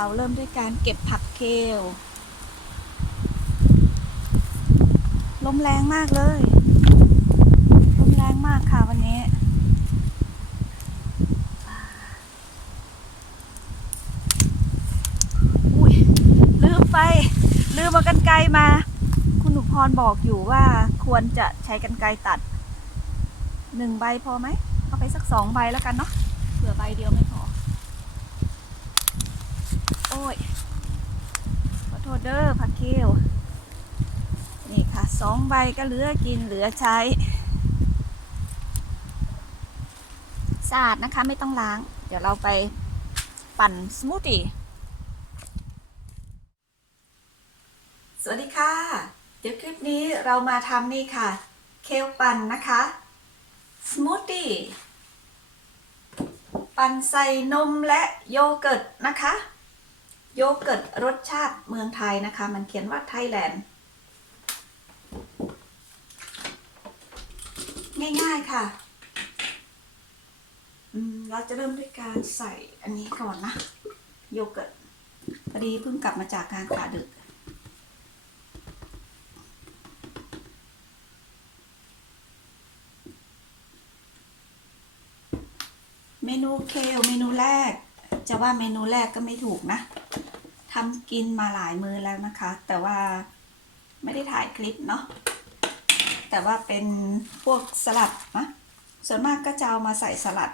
เราเริ่มด้วยการเก็บผักเคลลมแรงมากเลยลมแรงมากค่ะวันนี้ อุ้ยลืมไป ลืมเอากันไกรมา คุณหนุพรบอกอยู่ว่าควรจะใช้กันไกรตัดหนึ่งใบพอไหม เอาไปสักสองใบแล้วกันเนาะ เผื่อใบเดียวไม่พอ ยขอโทษเด้อผักเคียวนี่ค่ะสองใบก็เหลือกินเหลือใช้สะอาดนะคะไม่ต้องล้าง เดี๋ยวเราไปปั่นสมูทตี้สวัสดีค่ะ เดี๋ยวคลิปนี้เรามาทำนี่ค่ะ เคลปั่นนะคะสมูทตี้ปั่นใส่นมและโยเกิร์ตนะคะ โยเกิร์ตรสชาติเมืองไทยนะคะ มันเขียนว่าไทยแลนด์ง่ายๆค่ะ เราจะเริ่มด้วยการใส่อันนี้ก่อนนะ โยเกิร์ตพอดีเพิ่งกลับมาจากการขาดึก เมนูเคลเมนูแรก จะว่าเมนูแรกก็ไม่ถูกนะ ทำกินมาหลายมื้อแล้วนะคะ แต่ว่าไม่ได้ถ่ายคลิปเนาะแต่ว่าเป็นพวกสลัดนะส่วนมากก็จะเอามาใส่สลัด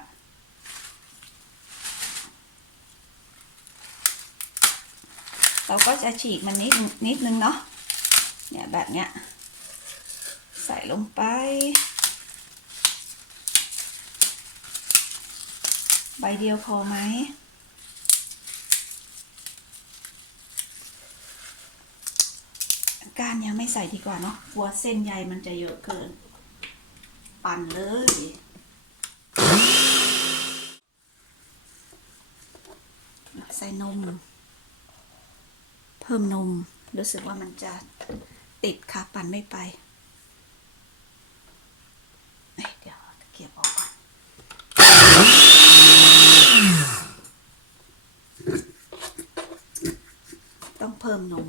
เราก็จะฉีกมันนิดนิดนึงเนาะเนี่ยแบบเนี้ยใส่ลงไป ใบเดียวพอไหม ก้านยังไม่ใส่ดีกว่าเนาะกลัวเส้นใยมันจะเยอะเกิน ปั่นเลย ใส่นม เพิ่มนม รู้สึกว่ามันจะติดค่ะ ปั่นไม่ไปเเดี๋ยวเกียบออกก่อนต้องเพิ่มนม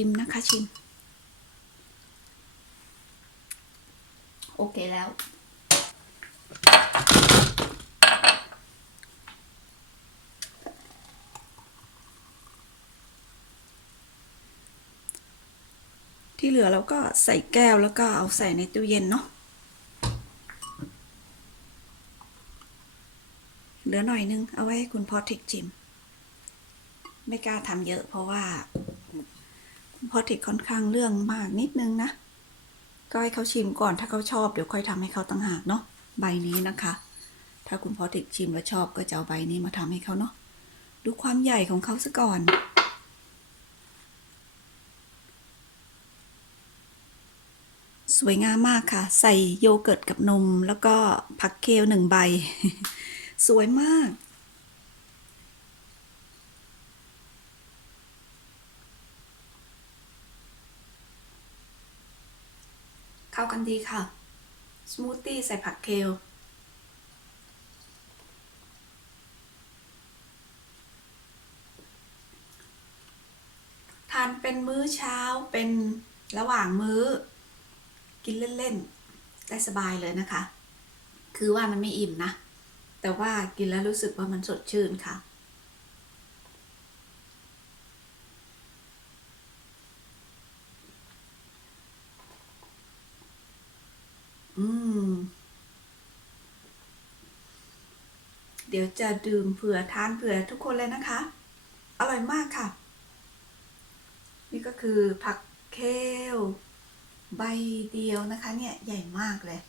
ชิมนะคะชิม โอเคแล้ว ที่เหลือเราก็ใส่แก้วแล้วก็เอาใส่ในตู้เย็นเนาะเหลือหน่อยนึง เอาไว้ให้คุณพ่อทิกจิม ไม่กล้าทำเยอะเพราะว่า คุณพ่อทิกค่อนข้างเรื่องมากนิดนึงนะ ก็ให้เขาชิมก่อนถ้าเขาชอบเดี๋ยวค่อยทำให้เขาต่างหากเนาะใบนี้นะคะ ถ้าคุณพอทิกชิมแล้วชอบก็จะเอาใบนี้มาทำให้เขาเนาะดูความใหญ่ของเขาซะก่อนสวยงามมากค่ะ ใส่โยเกิร์ตกับนม แล้วก็ผักเคลหนึ่งใบ สวยมาก เข้ากันดีค่ะ สมูทตี้ใส่ผักเคล ทานเป็นมื้อเช้าเป็นระหว่างมื้อ กินเล่น ๆ ได้สบายเลยนะคะ คือว่ามันไม่อิ่มนะ แต่ว่ากินแล้วรู้สึกว่ามันสดชื่นค่ะ อืม เดี๋ยวจะดื่มเผื่อทานเผื่อทุกคนเลยนะคะ อร่อยมากค่ะ นี่ก็คือผักเคลใบเดียวนะคะ เนี่ยใหญ่มากเลย